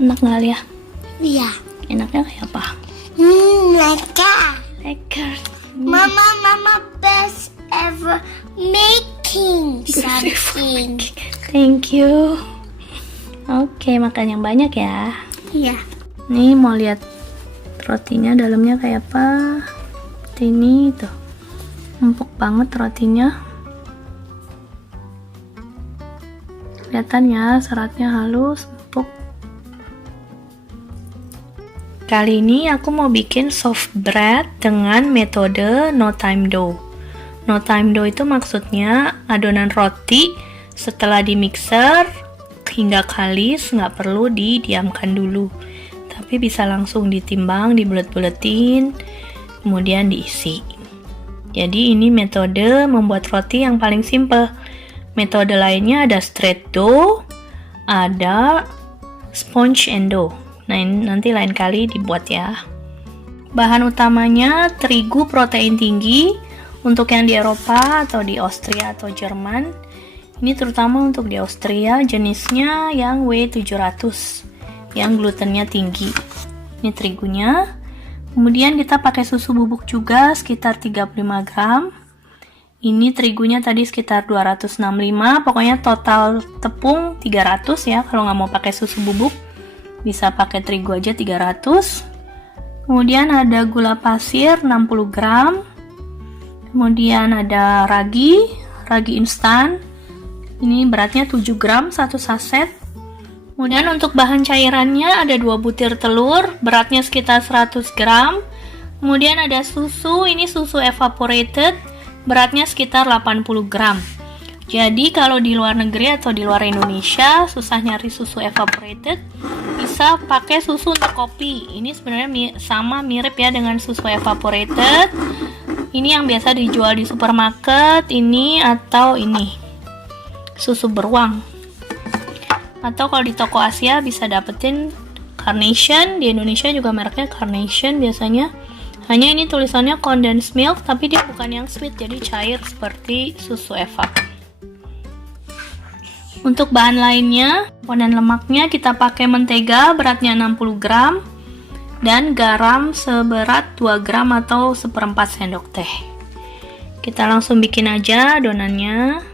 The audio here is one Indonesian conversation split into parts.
Enak nggak ya? Iya. Enaknya kayak apa? Lekker. Lekker. Mama best ever making something. Thank you. Oke, makan yang banyak ya. Iya. Nih mau lihat rotinya dalamnya kayak apa? Seperti ini tuh. Empuk banget rotinya. Kelihatan ya, seratnya halus, empuk. Kali ini aku mau bikin soft bread dengan metode no time dough. No time dough itu maksudnya adonan roti setelah di mixer hingga kalis, nggak perlu didiamkan dulu, tapi bisa langsung ditimbang, dibulet-buletin, kemudian diisi. Jadi ini metode membuat roti yang paling simple. Metode lainnya ada straight dough, ada sponge and dough. Nah, ini nanti lain kali dibuat ya. Bahan utamanya terigu protein tinggi untuk yang di Eropa atau di Austria atau Jerman. Ini terutama untuk di Austria, jenisnya yang W700 yang glutennya tinggi. Ini terigunya. Kemudian kita pakai susu bubuk juga sekitar 35 gram. Ini terigunya tadi sekitar 265, pokoknya total tepung 300 ya. Kalau nggak mau pakai susu bubuk, bisa pakai terigu aja 300. Kemudian ada gula pasir 60 gram. Kemudian ada ragi instan. Ini beratnya 7 gram, 1 saset. Kemudian untuk bahan cairannya ada 2 butir telur, beratnya sekitar 100 gram. Kemudian ada susu, ini susu evaporated, beratnya sekitar 80 gram. Jadi kalau di luar negeri atau di luar Indonesia susah nyari susu evaporated, bisa pakai susu untuk kopi. Ini sebenarnya sama mirip ya dengan susu evaporated. Ini yang biasa dijual di supermarket, ini atau ini susu beruang. Atau kalau di toko Asia bisa dapetin Carnation, di Indonesia juga mereknya Carnation biasanya. Hanya ini tulisannya condensed milk, tapi dia bukan yang sweet, jadi cair seperti susu evap. Untuk bahan lainnya, komponen lemaknya kita pakai mentega beratnya 60 gram dan garam seberat 2 gram atau 1/4 sendok teh. Kita langsung bikin aja adonannya.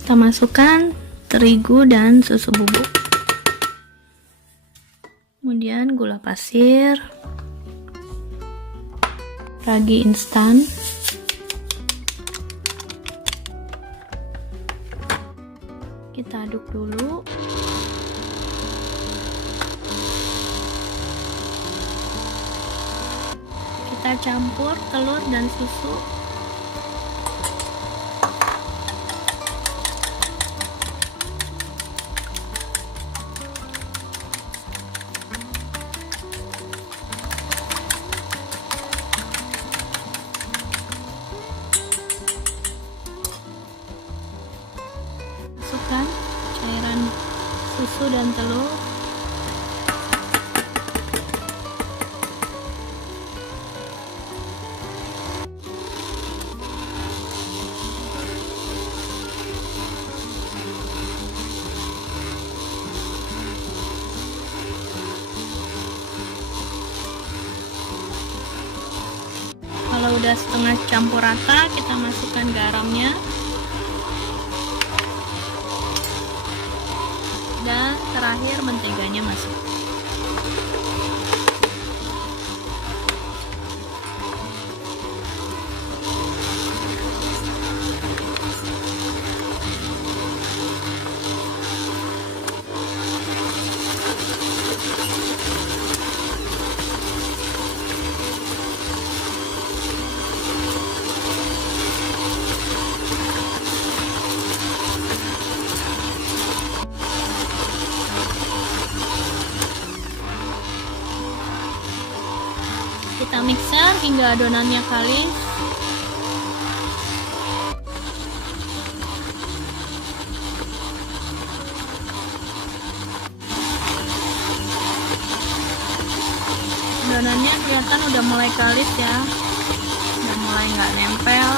Kita masukkan terigu dan susu bubuk, kemudian gula pasir, ragi instan, kita aduk dulu. Kita campur telur dan susu. Masukkan cairan susu dan telur. Kalau udah setengah campur rata, kita masukkan garamnya. Dan terakhir menteganya masuk. Kita mixer hingga adonannya kalis. Adonannya kelihatan udah mulai kalis ya, udah mulai nggak nempel.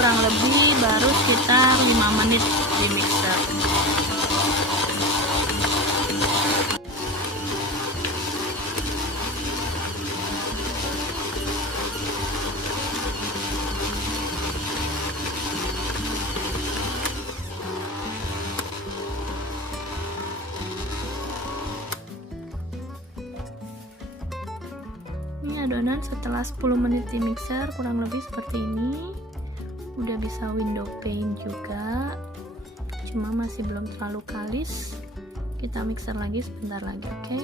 kurang lebih baru sekitar 5 menit di mixer. Ini adonan setelah 10 menit di mixer kurang lebih seperti ini. Udah bisa window pane juga, cuma masih belum terlalu kalis. Kita mixer lagi sebentar lagi, oke?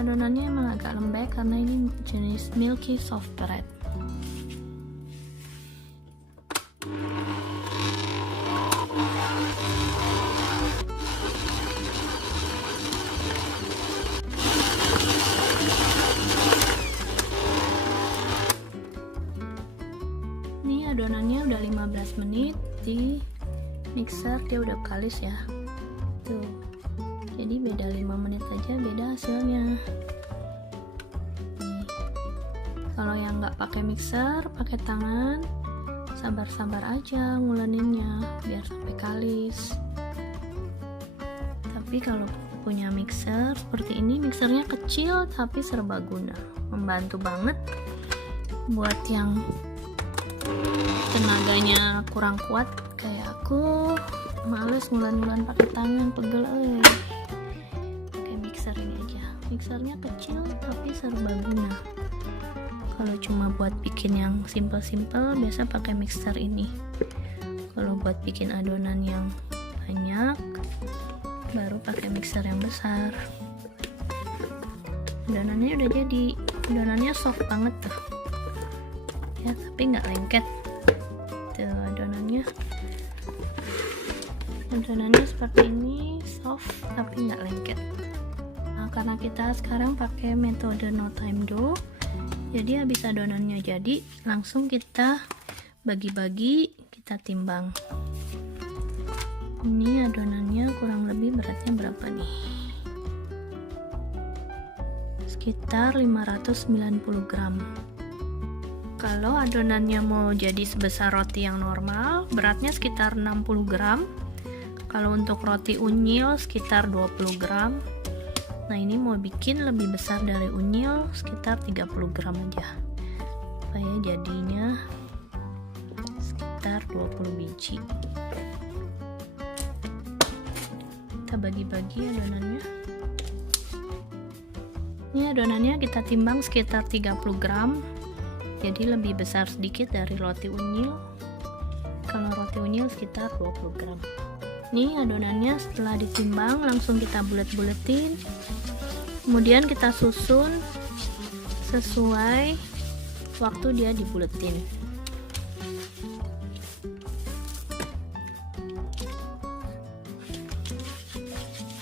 Adonannya emang agak lembek karena ini jenis milky soft bread. Ini adonannya udah 15 menit di mixer, dia udah kalis ya. Tuh. Jadi beda 5 menit aja beda hasilnya. Nih. Kalau yang nggak pakai mixer, pakai tangan, sabar-sabar aja nguleninnya biar sampai kalis. Tapi kalau punya mixer seperti ini, mixernya kecil tapi serbaguna, membantu banget buat yang tenaganya kurang kuat kayak aku, males ngulen-ngulen pakai tangan, pegel. Pakai mixer ini aja. Mixernya kecil tapi serbaguna. Kalau cuma buat bikin yang simple-simple biasa pakai mixer ini. Kalau buat bikin adonan yang banyak baru pakai mixer yang besar. Adonannya udah jadi, adonannya soft banget tuh ya, tapi nggak lengket tuh adonannya seperti ini, soft tapi nggak lengket. Nah, karena kita sekarang pakai metode no time dough, jadi habis adonannya jadi langsung kita bagi-bagi, kita timbang. Ini adonannya kurang lebih beratnya berapa nih, sekitar 590 gram. Kalau adonannya mau jadi sebesar roti yang normal, beratnya sekitar 60 gram. Kalau untuk roti unyil sekitar 20 gram. Nah, ini mau bikin lebih besar dari unyil, sekitar 30 gram aja. Supaya jadinya sekitar 20 biji. Kita bagi-bagi adonannya. Ini adonannya kita timbang sekitar 30 gram. Jadi lebih besar sedikit dari roti unyil. Kalau roti unyil sekitar 20 gram. Ini adonannya setelah ditimbang langsung kita bulet-buletin. Kemudian kita susun sesuai waktu dia dibuletin.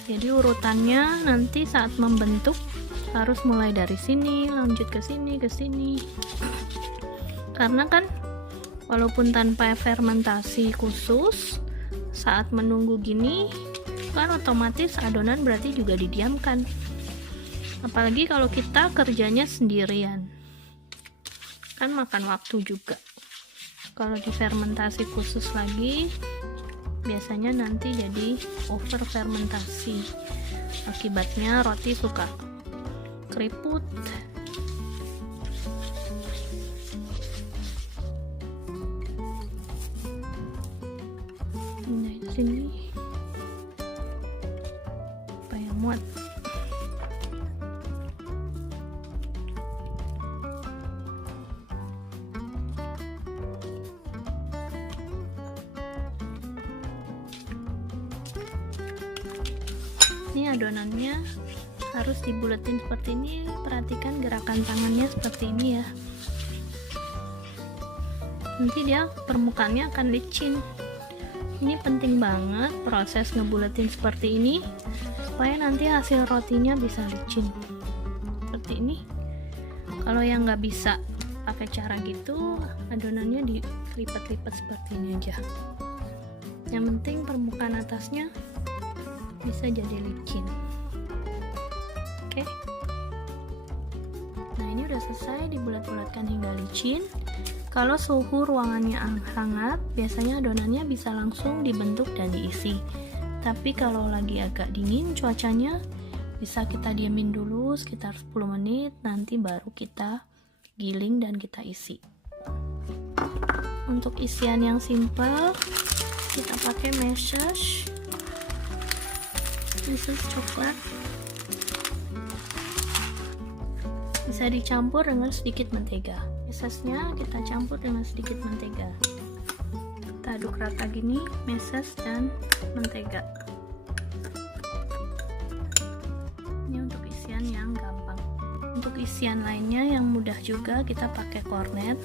Jadi urutannya nanti saat membentuk harus mulai dari sini, lanjut ke sini, ke sini. Karena kan walaupun tanpa fermentasi khusus, saat menunggu gini kan otomatis adonan berarti juga didiamkan. Apalagi kalau kita kerjanya sendirian, kan makan waktu juga. Kalau difermentasi khusus lagi, biasanya nanti jadi over fermentasi. Akibatnya roti suka keriput. Sini supaya muat. Ini adonannya harus dibuletin seperti ini. Perhatikan gerakan tangannya seperti ini ya, nanti dia permukaannya akan licin. Ini penting banget proses ngebuletin seperti ini supaya nanti hasil rotinya bisa licin seperti ini. Kalau yang nggak bisa pakai cara gitu, adonannya dilipat-lipat seperti ini aja. Yang penting permukaan atasnya bisa jadi licin. Oke. Nah, ini udah selesai dibulat-bulatkan hingga licin. Kalau suhu ruangannya hangat, biasanya adonannya bisa langsung dibentuk dan diisi. Tapi kalau lagi agak dingin cuacanya, bisa kita diamin dulu sekitar 10 menit, nanti baru kita giling dan kita isi. Untuk isian yang simple, kita pakai meses coklat. Bisa dicampur dengan sedikit mentega. Mesesnya kita campur dengan sedikit mentega. Kita aduk rata gini, meses dan mentega. Ini untuk isian yang gampang. Untuk isian lainnya yang mudah juga, kita pakai kornet.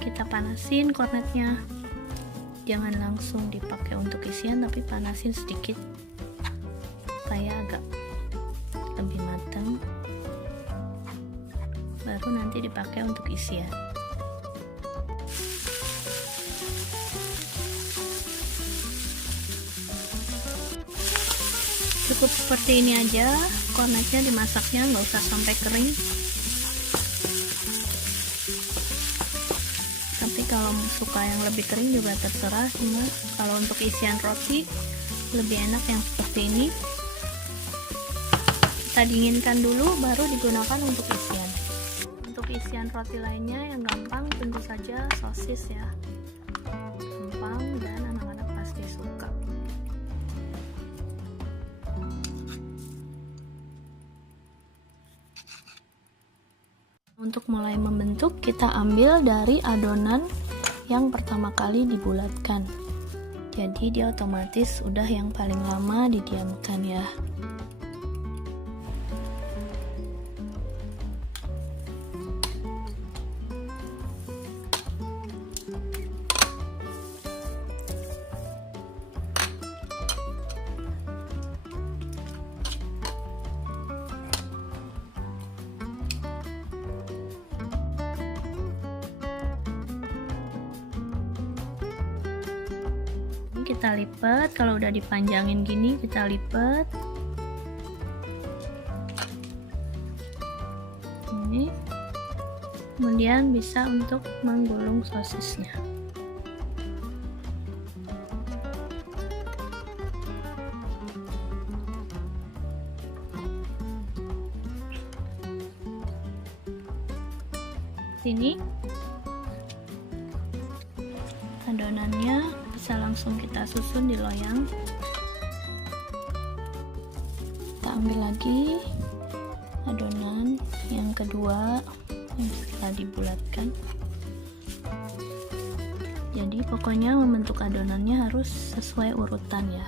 Kita panasin kornetnya. Jangan langsung dipakai untuk isian, tapi panasin sedikit supaya agak lebih matang. Baru nanti dipakai untuk isian. Cukup seperti ini aja, kornetnya dimasaknya nggak usah sampai kering. Tapi kalau suka yang lebih kering juga terserah, cuma kalau untuk isian roti lebih enak yang seperti ini. Kita dinginkan dulu baru digunakan untuk isian. Untuk isian roti lainnya yang gampang tentu saja sosis ya, gampang dan anak-anak pasti suka. Untuk mulai membentuk, kita ambil dari adonan yang pertama kali dibulatkan, jadi dia otomatis udah yang paling lama didiamkan ya. Kita lipat, kalau udah dipanjangin gini kita lipat ini, kemudian bisa untuk menggulung sosisnya. Sini adonannya bisa langsung kita susun di loyang. Kita ambil lagi adonan yang kedua yang setelah dibulatkan. Jadi pokoknya membentuk adonannya harus sesuai urutan ya.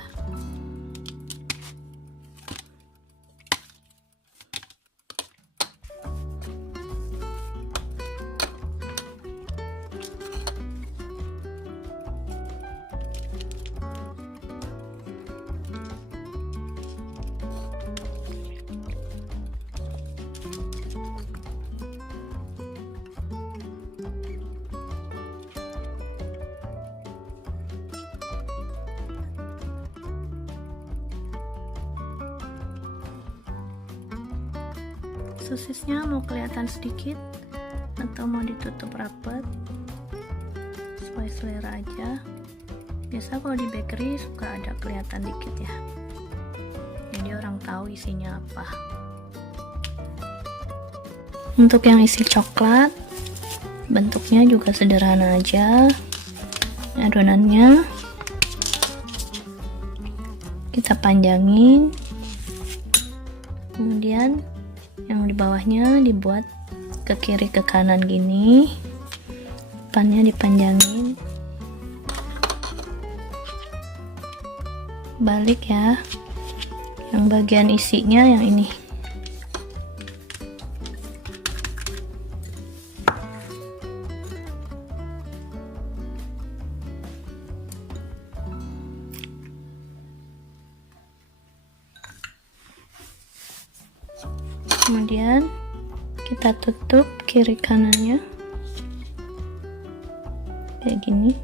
Sosisnya mau kelihatan sedikit atau mau ditutup rapat, sesuai selera aja. Biasa kalau di bakery suka ada kelihatan dikit ya, jadi orang tahu isinya apa. Untuk yang isi coklat, bentuknya juga sederhana aja. Adonannya kita panjangin, kemudian yang di bawahnya dibuat ke kiri ke kanan gini, depannya dipanjangin, balik ya, yang bagian isinya yang ini. Kemudian kita tutup kiri kanannya kayak gini,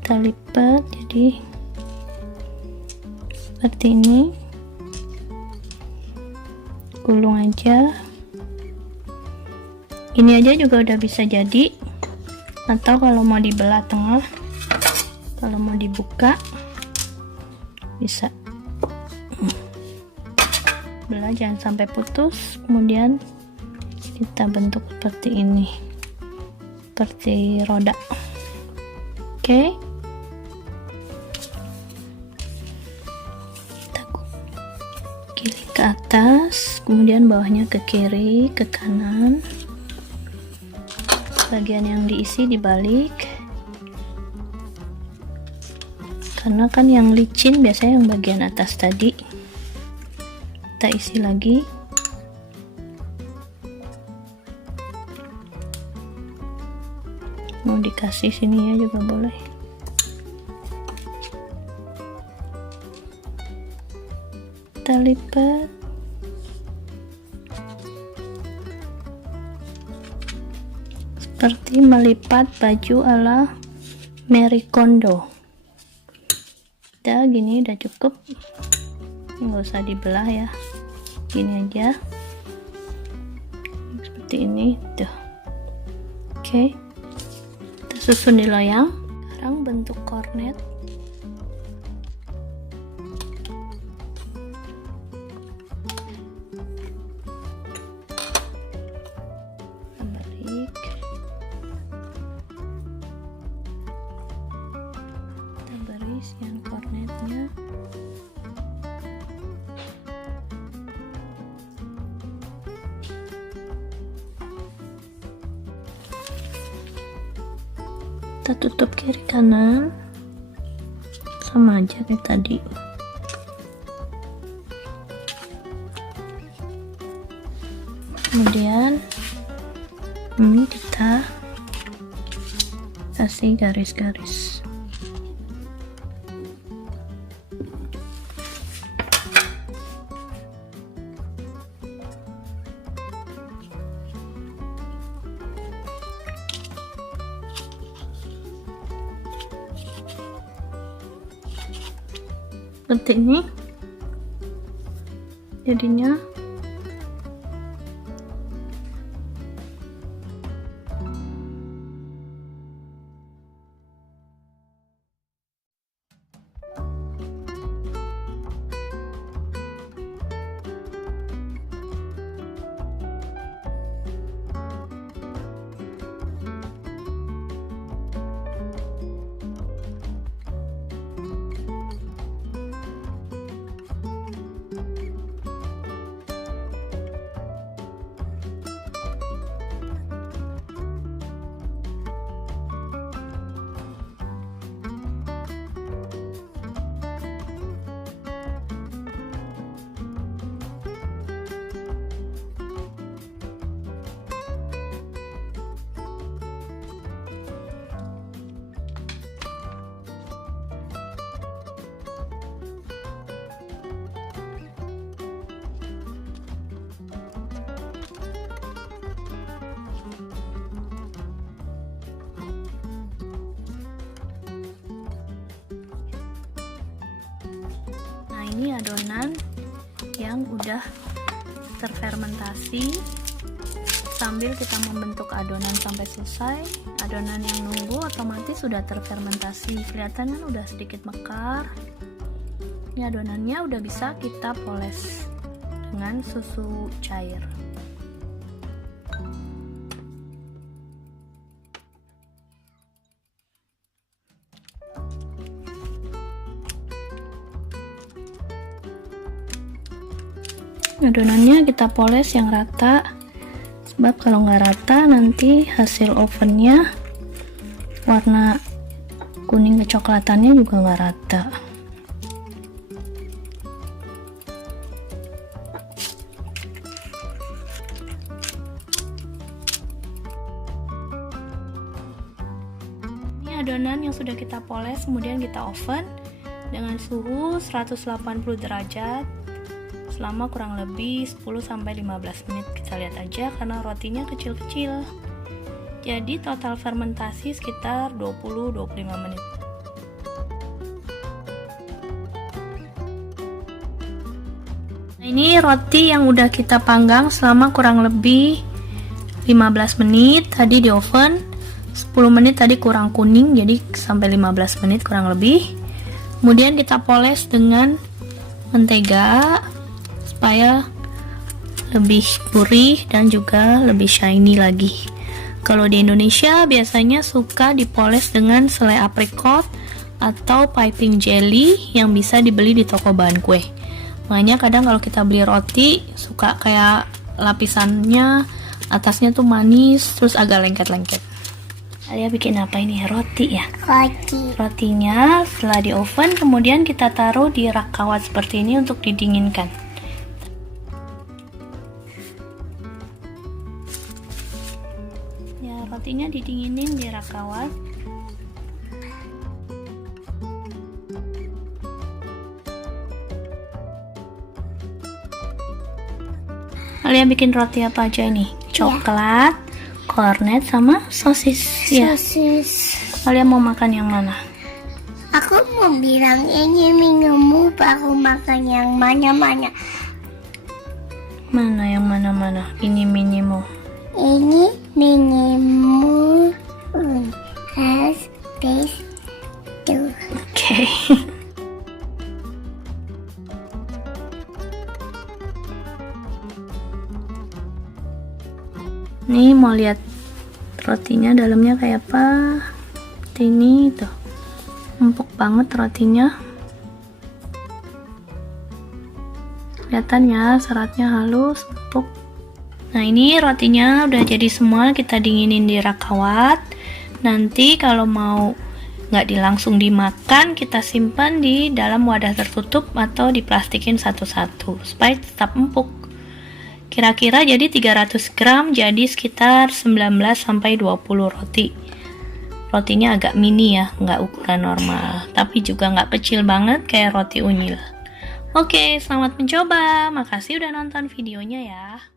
kita lipat jadi seperti ini, gulung aja, Ini aja juga udah bisa jadi, atau kalau mau dibelah tengah, kalau mau dibuka bisa belah, jangan sampai putus, kemudian kita bentuk seperti ini, seperti roda. Oke, kiri ke atas, kemudian bawahnya ke kiri, ke kanan. Bagian yang diisi dibalik, karena kan yang licin biasanya yang bagian atas tadi. Kita isi lagi. Mau dikasih sini ya juga boleh. Kita lipat. Seperti melipat baju ala Marie Kondo. Udah gini, udah cukup, nggak usah dibelah ya, gini aja seperti ini tuh. Oke, kita susun di loyang. Sekarang bentuk kornet. Yang kornetnya kita tutup kiri kanan sama aja kayak tadi. Kemudian ini kita kasih garis-garis. Seperti ini jadinya. Ini adonan yang udah terfermentasi. Sambil kita membentuk adonan sampai selesai, adonan yang nunggu otomatis sudah terfermentasi. Kelihatan kan udah sedikit mekar. Ini adonannya udah bisa kita poles dengan susu cair. Adonannya kita poles yang rata, sebab kalau nggak rata nanti hasil ovennya warna kuning kecoklatannya juga nggak rata. Ini adonan yang sudah kita poles, kemudian kita oven dengan suhu 180 derajat selama kurang lebih 10-15 menit. Kita lihat aja karena rotinya kecil-kecil. Jadi total fermentasi sekitar 20-25 menit. Nah, ini roti yang udah kita panggang selama kurang lebih 15 menit tadi di oven, 10 menit tadi kurang kuning, jadi sampai 15 menit kurang lebih. Kemudian kita poles dengan mentega supaya lebih gurih dan juga lebih shiny lagi. Kalau di Indonesia biasanya suka dipoles dengan selai aprikot atau piping jelly yang bisa dibeli di toko bahan kue. Makanya kadang kalau kita beli roti suka kayak lapisannya atasnya tuh manis terus agak lengket-lengket. Alia bikin apa ini? Roti ya? Roti. Rotinya setelah di oven kemudian kita taruh di rak kawat seperti ini untuk didinginkan. Ya, rotinya didinginin di rak kawat. Kalian bikin roti apa aja nih? Coklat, kornet, sama sosis. Ya. Sosis. Kalian mau makan yang mana? Aku mau bilang ini minummu baru makan yang mana-mana. Mana yang mana-mana? Ini minimu. Ini minummu has this too. Oke. Nih mau lihat rotinya dalamnya kayak apa? Seperti ini tuh, empuk banget rotinya. Kelihatan ya, seratnya halus, empuk. Nah ini rotinya udah jadi semua, kita dinginin di rak kawat. Nanti kalau mau nggak langsung dimakan, kita simpan di dalam wadah tertutup atau diplastikin satu-satu supaya tetap empuk. Kira-kira jadi 300 gram, jadi sekitar 19-20 roti. Rotinya agak mini ya, nggak ukuran normal, tapi juga nggak kecil banget kayak roti unyil. Oke, selamat mencoba. Makasih udah nonton videonya ya.